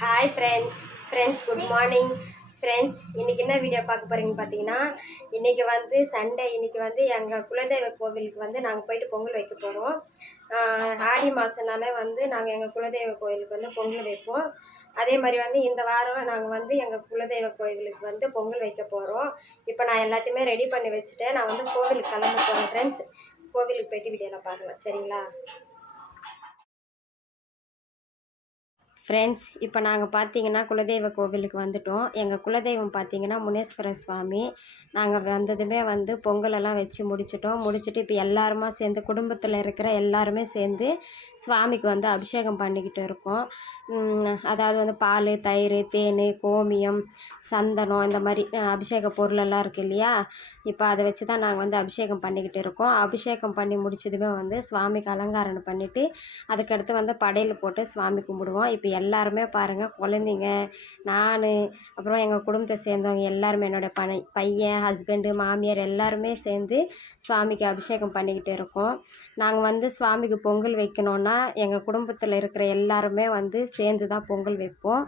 Hi friends good morning friends. இன்றைக்கி என்ன video பார்க்க போகிறீங்கன்னு பார்த்தீங்கன்னா, இன்றைக்கி வந்து சண்டே. இன்றைக்கி வந்து எங்கள் குலதெய்வ கோவிலுக்கு வந்து நாங்கள் போயிட்டு பொங்கல் வைக்க போகிறோம். ஆடி மாதம்னால வந்து நாங்கள் எங்கள் குலதெய்வ கோவிலுக்கு வந்து பொங்கல் வைப்போம். அதே மாதிரி வந்து இந்த வாரம் நாங்கள் வந்து எங்கள் குலதெய்வ கோவிலுக்கு வந்து பொங்கல் வைக்க போகிறோம். இப்போ நான் எல்லாத்தையுமே ரெடி பண்ணி வச்சுட்டேன். நான் வந்து கோவிலுக்கு கிளம்ப போகிறேன் ஃப்ரெண்ட்ஸ். கோவிலுக்கு போயிட்டு வீடியோவில் பாருங்கள், சரிங்களா ஃப்ரெண்ட்ஸ்? இப்போ நாங்கள் பார்த்தீங்கன்னா குலதெய்வ கோவிலுக்கு வந்துட்டோம். எங்கள் குலதெய்வம் பார்த்தீங்கன்னா முனேஸ்வர சுவாமி. நாங்கள் வந்ததுமே வந்து பொங்கலெல்லாம் வச்சு முடிச்சுட்டு இப்போ எல்லாருமா சேர்ந்து குடும்பத்தில் இருக்கிற எல்லாருமே சேர்ந்து சுவாமிக்கு வந்து அபிஷேகம் பண்ணிக்கிட்டு இருக்கோம். அதாவது வந்து பால், தயிர், தேன், கோமியம், சந்தனம், இந்த மாதிரி அபிஷேக பொருளெல்லாம் இருக்குது இல்லையா. இப்போ அதை வச்சு தான் நாங்கள் வந்து அபிஷேகம் பண்ணிக்கிட்டு இருக்கோம். அபிஷேகம் பண்ணி முடிச்சதுமே வந்து சுவாமிக்கு அலங்காரம் பண்ணிவிட்டு அதுக்கடுத்து வந்து படையல் போட்டு சுவாமி கும்பிடுவோம். இப்போ எல்லாருமே பாருங்கள், குழந்தைங்க, நான், அப்புறம் எங்கள் குடும்பத்தை சேர்ந்தவங்க எல்லாருமே, என்னோடய பையன், ஹஸ்பண்டு, மாமியார் எல்லாருமே சேர்ந்து சுவாமிக்கு அபிஷேகம் பண்ணிக்கிட்டு இருக்கோம். நாங்கள் வந்து சுவாமிக்கு பொங்கல் வைக்கணுன்னா எங்கள் குடும்பத்தில் இருக்கிற எல்லாருமே வந்து சேர்ந்து தான் பொங்கல் வைப்போம்.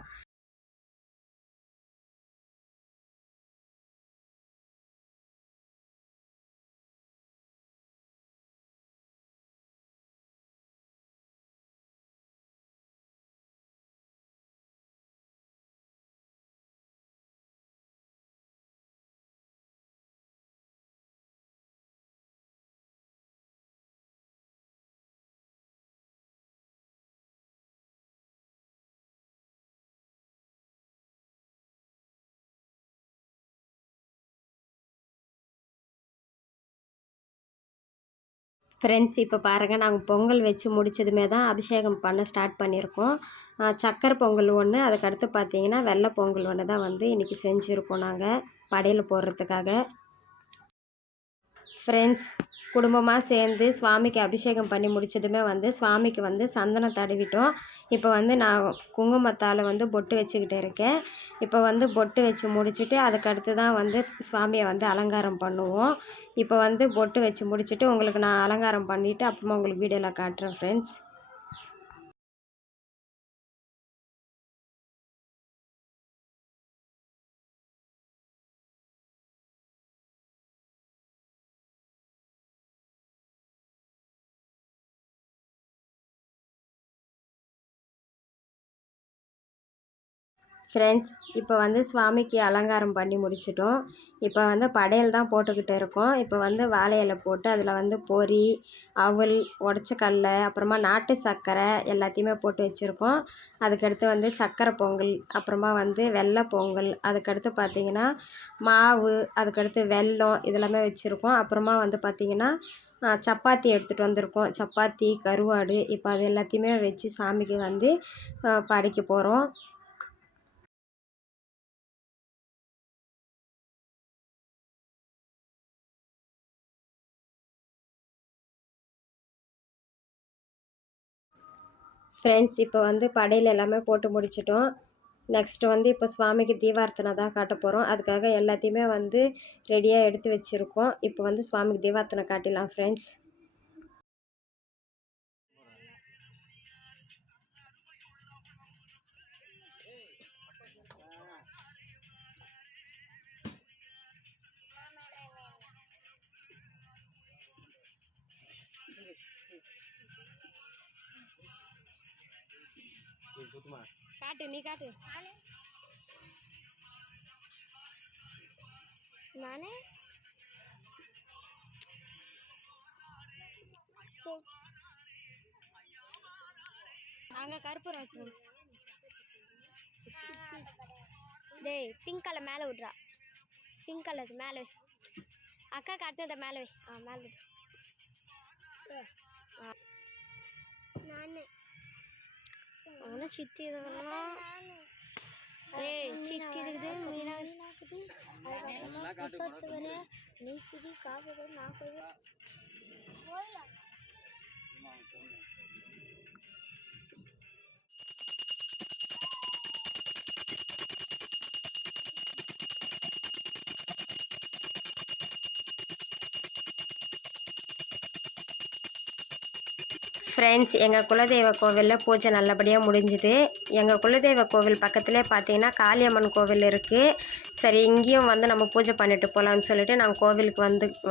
ஃப்ரெண்ட்ஸ், இப்போ பாருங்கள், நாங்கள் பொங்கல் வச்சு முடித்ததுமே தான் அபிஷேகம் பண்ண ஸ்டார்ட் பண்ணியிருக்கோம். சக்கரை பொங்கல் ஒன்று, அதுக்கடுத்து பார்த்தீங்கன்னா வெள்ளை பொங்கல் ஒன்று தான் வந்து இன்றைக்கி செஞ்சுருக்கோம் நாங்கள் படையல் போடுறதுக்காக. ஃப்ரெண்ட்ஸ், குடும்பமாக சேர்ந்து சுவாமிக்கு அபிஷேகம் பண்ணி முடித்ததுமே வந்து சுவாமிக்கு வந்து சந்தனம் தடவிட்டோம். இப்போ வந்து நான் குங்குமத்தால் வந்து பொட்டு வச்சுக்கிட்டு இருக்கேன். இப்போ வந்து பொட்டு வச்சு முடிச்சுட்டு அதுக்கடுத்து தான் வந்து சுவாமியை வந்து அலங்காரம் பண்ணுவோம். இப்போ வந்து பொட்டு வச்சு முடிச்சுட்டு உங்களுக்கு நான் அலங்காரம் பண்ணிவிட்டு அப்புறமா உங்களுக்கு வீடியோவில் காட்டுறேன் ஃப்ரெண்ட்ஸ். ஃப்ரெண்ட்ஸ், இப்போ வந்து சுவாமிக்கு அலங்காரம் பண்ணி முடிச்சிட்டோம். இப்போ வந்து படையல் தான் போட்டுக்கிட்டு இருக்கோம். இப்போ வந்து வாழை இலை போட்டு அதில் வந்து பொரி, அவல், உடச்ச கடலை, அப்புறமா நாட்டு சர்க்கரை எல்லாத்தையுமே போட்டு வச்சுருக்கோம். அதுக்கடுத்து வந்து சர்க்கரை பொங்கல், அப்புறமா வந்து வெள்ளை பொங்கல், அதுக்கடுத்து பார்த்திங்கன்னா மாவு, அதுக்கடுத்து வெல்லம் இதெல்லாமே வச்சுருக்கோம். அப்புறமா வந்து பார்த்திங்கன்னா சப்பாத்தி எடுத்துகிட்டு வந்திருக்கோம். சப்பாத்தி, கருவாடு, இப்போ அது எல்லாத்தையுமே வச்சு சாமிக்கு வந்து படைக்க போகிறோம். ஃப்ரெண்ட்ஸ், இப்போ வந்து படையல் எல்லாமே போட்டு முடிச்சிட்டோம். நெக்ஸ்ட்டு வந்து இப்போ சுவாமிக்கு தீபார்த்தனை தான் காட்ட போகிறோம். அதுக்காக எல்லாத்தையுமே வந்து ரெடியாக எடுத்து வச்சுருக்கோம். இப்போ வந்து சுவாமிக்கு தீபார்த்தனை காட்டிடலாம் ஃப்ரெண்ட்ஸ். காட்டு, நீ காட்டு. நானே அங்கே கருப்பூரம் வச்சுக்கணும். டேய், பிங்க் கலர் மேலே விட்றா. பிங்க் கலர் மேலே அக்கா காட்டுனத மேலே வை. மேலே நானே அவனும் சித்தி இதெல்லாம். ஏய், சித்தி இருக்குது, மீனாக்குது, அதுக்கப்புறமா நீ குதி, காப்பது, நான் குதி. ஃப்ரெண்ட்ஸ், எங்கள் குலதெய்வ கோவிலில் பூஜை நல்லபடியாக முடிஞ்சுது. எங்கள் குலதெய்வ கோவில் பக்கத்துலேயே பார்த்தீங்கன்னா காளியம்மன் கோவில் இருக்குது. சரி, இங்கேயும் வந்து நம்ம பூஜை பண்ணிட்டு போகலான்னு சொல்லிட்டு நாங்கள் கோவிலுக்கு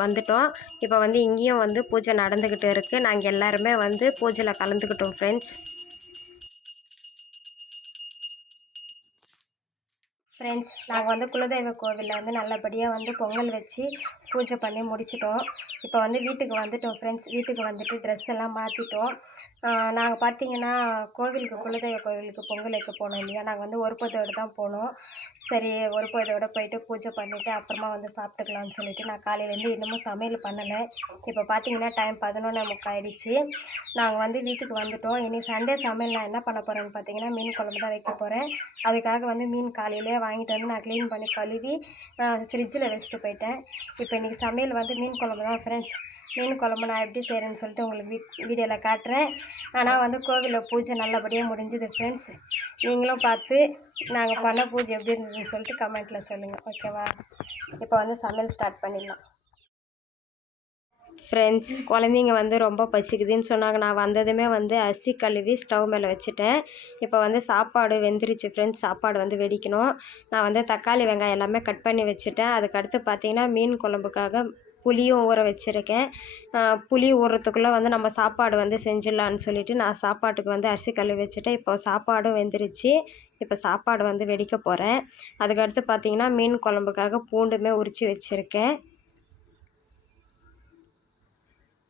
வந்துட்டோம். இப்போ வந்து இங்கேயும் வந்து பூஜை நடந்துக்கிட்டு இருக்குது. நாங்கள் எல்லாருமே வந்து பூஜையில் கலந்துக்கிட்டோம் ஃப்ரெண்ட்ஸ். நாங்கள் வந்து குலதெய்வ கோவிலில் வந்து நல்லபடியாக வந்து பொங்கல் வச்சு பூஜை பண்ணி முடிச்சிட்டோம். இப்போ வந்து வீட்டுக்கு வந்துட்டோம் ஃப்ரெண்ட்ஸ். வீட்டுக்கு வந்துட்டு ட்ரெஸ் எல்லாம் மாற்றிட்டோம். நாங்கள் பார்த்தீங்கன்னா குலதெய்வ கோவிலுக்கு பொங்கல் வைக்க போனோம் இல்லையா, நாங்கள் வந்து ஒரு பொழுதோடு தான் போனோம். சரி, ஒரு பொழுதோடு போயிட்டு பூஜை பண்ணிவிட்டு அப்புறமா வந்து சாப்பிட்டுக்கலான்னு சொல்லிட்டு நான் காலையிலேருந்து இன்னமும் சமையல் பண்ணலை. இப்போ பார்த்தீங்கன்னா டைம் 11:45 ஆயிடுச்சு. நாங்கள் வந்து வீட்டுக்கு வந்துட்டோம். இன்றைக்கி சண்டே சமையல் நான் என்ன பண்ண போகிறேன்னு பார்த்தீங்கன்னா மீன் குழம்பு தான் வைக்க போகிறேன். அதுக்காக வந்து மீன் காலையிலே வாங்கிட்டு வந்து நான் க்ளீன் பண்ணி கழுவி ஃப்ரிட்ஜில் வச்சுட்டு போயிட்டேன். இப்போ இன்றைக்கி சமையல் வந்து மீன் குழம்பு தான் ஃப்ரெண்ட்ஸ். மீன் குழம்பு நான் எப்படி செய்கிறேன்னு சொல்லிட்டு உங்களுக்கு வீடியோவில் காட்டுறேன். ஆனால் வந்து கோவிலில் பூஜை நல்லபடியாக முடிஞ்சுது ஃப்ரெண்ட்ஸ். நீங்களும் பார்த்து நாங்கள் பண்ண பூஜை எப்படி இருந்ததுன்னு சொல்லிட்டு கமெண்ட்டில் சொல்லுங்கள், ஓகேவா? இப்போ வந்து சமையல் ஸ்டார்ட் பண்ணிடலாம் ஃப்ரெண்ட்ஸ். குழந்தைங்க வந்து ரொம்ப பசிக்குதுன்னு சொன்னாங்க. நான் வந்ததுமே வந்து அரிசி கழுவி ஸ்டவ் மேலே வச்சுட்டேன். இப்போ வந்து சாப்பாடு வெந்துருச்சு ஃப்ரெண்ட்ஸ். சாப்பாடு வந்து வெடிக்கணும். நான் வந்து தக்காளி வெங்காயம் எல்லாமே கட் பண்ணி வச்சுட்டேன். அதுக்கடுத்து பார்த்திங்கன்னா மீன் குழம்புக்காக புளியும் ஊற வச்சுருக்கேன். புளி ஊறுறதுக்குள்ளே வந்து நம்ம சாப்பாடு வந்து செஞ்சிடலான்னு சொல்லிவிட்டு நான் சாப்பாட்டுக்கு வந்து அரிசி கழுவி வச்சுட்டேன். இப்போ சாப்பாடும் வெந்துருச்சு. இப்போ சாப்பாடு வந்து வெடிக்க போகிறேன். அதுக்கடுத்து பார்த்திங்கன்னா மீன் குழம்புக்காக பூண்டுமே உரித்து வச்சுருக்கேன்.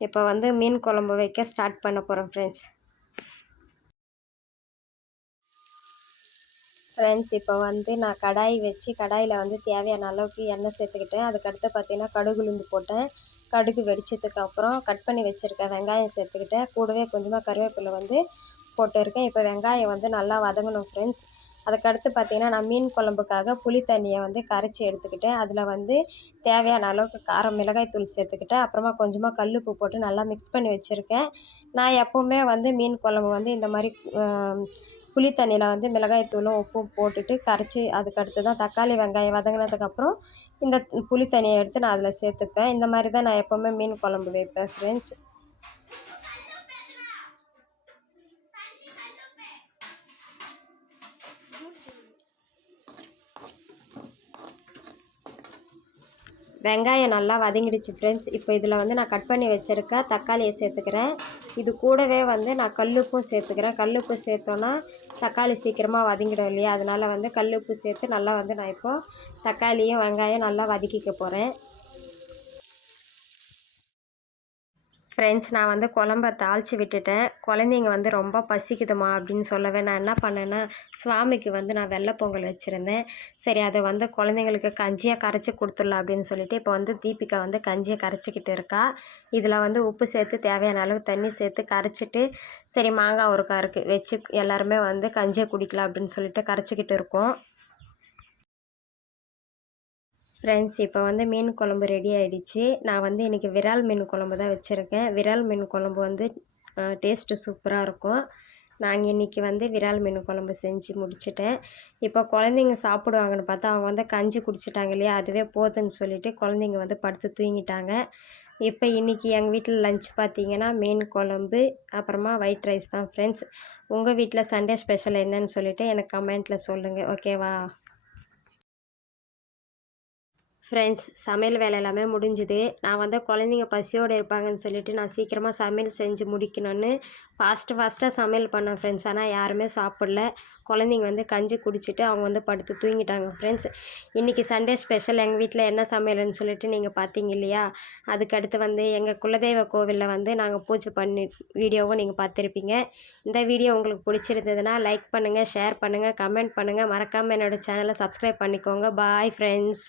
இப்போ வந்து மீன் குழம்பு வைக்க ஸ்டார்ட் பண்ண போகிறோம் ஃப்ரெண்ட்ஸ். இப்போ வந்து நான் கடாய் வச்சு கடாயில் வந்து தேவையான அளவுக்கு எண்ணெய் சேர்த்துக்கிட்டேன். அதுக்கடுத்து பார்த்திங்கன்னா கடுகு உளுந்து போட்டேன். கடுகு வெடிச்சதுக்கு அப்புறம் கட் பண்ணி வச்சுருக்கேன் வெங்காயம் சேர்த்துக்கிட்டேன். கூடவே கொஞ்சமாக கருவேப்பிலை வந்து போட்டுருக்கேன். இப்போ வெங்காயம் வந்து நல்லா வதங்கணும் ஃப்ரெண்ட்ஸ். அதுக்கடுத்து பார்த்திங்கன்னா நான் மீன் குழம்புக்காக புளி தண்ணியை வந்து கரைச்சி எடுத்துக்கிட்டேன். அதில் வந்து தேவையான அளவுக்கு காரம் மிளகாய் தூள் சேர்த்துக்கிட்டேன். அப்புறமா கொஞ்சமாக கல்லுப்பு போட்டு நல்லா மிக்ஸ் பண்ணி வச்சுருக்கேன். நான் எப்போவுமே வந்து மீன் குழம்பு வந்து இந்த மாதிரி புளி தண்ணியில் வந்து மிளகாய் தூளும் உப்பும் போட்டுட்டு கரைச்சி அதுக்கடுத்து தான் தக்காளி வெங்காயம் வதங்கினதுக்கப்புறம் இந்த புளி தண்ணியை எடுத்து நான் அதில் சேர்த்துப்பேன். இந்த மாதிரி தான் நான் எப்போவுமே மீன் குழம்பு வைப்பேன் ஃப்ரெண்ட்ஸ். வெங்காயம் நல்லா வதங்கிடுச்சு ஃப்ரெண்ட்ஸ். இப்போ இதில் வந்து நான் கட் பண்ணி வச்சுருக்க தக்காளியை சேர்த்துக்கிறேன். இது கூடவே வந்து நான் கல்லுப்பும் சேர்த்துக்கிறேன். கல்லுப்பு சேர்த்தோன்னா தக்காளி சீக்கிரமாக வதங்கிடும் இல்லையா, அதனால் வந்து கல்லுப்பு சேர்த்து நல்லா வந்து நான் இப்போது தக்காளியும் வெங்காயம் நல்லா வதக்கிக்க போகிறேன் ஃப்ரெண்ட்ஸ். நான் வந்து குழம்ப தாளித்து விட்டுட்டேன். குழந்தைங்க வந்து ரொம்ப பசிக்குதுமா அப்படின்னு சொல்லவே நான் என்ன பண்ணேன்னா சுவாமிக்கு வந்து நான் வெள்ளை பொங்கல் வச்சுருந்தேன். சரி, அதை வந்து குழந்தைங்களுக்கு கஞ்சியாக கரைச்சி கொடுத்துடலாம் அப்படின்னு சொல்லிட்டு இப்போ வந்து தீபிகா வந்து கஞ்சியை கரைச்சிக்கிட்டு இருக்கா. இதில் வந்து உப்பு சேர்த்து தேவையான அளவு தண்ணி சேர்த்து கரைச்சிட்டு சரி மாங்காய் ஊறுகாய் இருக்குது வச்சு எல்லாருமே வந்து கஞ்சியை குடிக்கலாம் அப்படின்னு சொல்லிட்டு கரைச்சிக்கிட்டு இருக்கோம் ஃப்ரெண்ட்ஸ். இப்போ வந்து மீன் குழம்பு ரெடி ஆகிடுச்சு. நான் வந்து இன்றைக்கி விரால் மீன் குழம்பு தான் வச்சுருக்கேன். விரால் மீன் குழம்பு வந்து டேஸ்ட்டு சூப்பராக இருக்கும். நாங்கள் இன்றைக்கி வந்து விரால் மீன் குழம்பு செஞ்சு முடிச்சிட்டேன். இப்போ குழந்தைங்க சாப்பிடுவாங்கன்னு பார்த்தா அவங்க வந்து கஞ்சி குடிச்சிட்டாங்க இல்லையா, அதுவே போதுன்னு சொல்லிவிட்டு குழந்தைங்க வந்து படுத்து தூங்கிட்டாங்க. இப்போ இன்றைக்கி எங்கள் வீட்டில் லஞ்ச் பார்த்திங்கன்னா மீன் குழம்பு அப்புறமா ஒயிட் ரைஸ் தான் ஃப்ரெண்ட்ஸ். உங்கள் வீட்டில் சண்டே ஸ்பெஷல் என்னன்னு சொல்லிவிட்டு எனக்கு கமெண்ட்டில் சொல்லுங்கள், ஓகேவா ஃப்ரெண்ட்ஸ்? சமையல் வேலை எல்லாமே முடிஞ்சுது. நான் வந்து குழந்தைங்க பசியோடு இருப்பாங்கன்னு சொல்லிவிட்டு நான் சீக்கிரமாக சமையல் செஞ்சு முடிக்கணும்னு ஃபாஸ்ட்டாக சமையல் பண்ணேன் ஃப்ரெண்ட்ஸ். ஆனால் யாருமே சாப்பிடல. குழந்தைங்க வந்து கஞ்சி குடிச்சிட்டு அவங்க வந்து படுத்து தூங்கிட்டாங்க ஃப்ரெண்ட்ஸ். இன்றைக்கி சண்டே ஸ்பெஷல் எங்கள் வீட்டில் என்ன சமையல்னு சொல்லிட்டு நீங்கள் பார்த்தீங்க இல்லையா. அதுக்கடுத்து வந்து எங்கள் குலதெய்வ கோவிலில் வந்து நாங்கள் பூஜை பண்ணி வீடியோவும் நீங்கள் பார்த்துருப்பீங்க. இந்த வீடியோ உங்களுக்கு பிடிச்சிருந்ததுன்னா லைக் பண்ணுங்கள், ஷேர் பண்ணுங்கள், கமெண்ட் பண்ணுங்கள். மறக்காமல் என்னோடய சேனலை சப்ஸ்கிரைப் பண்ணிக்கோங்க. Bye friends.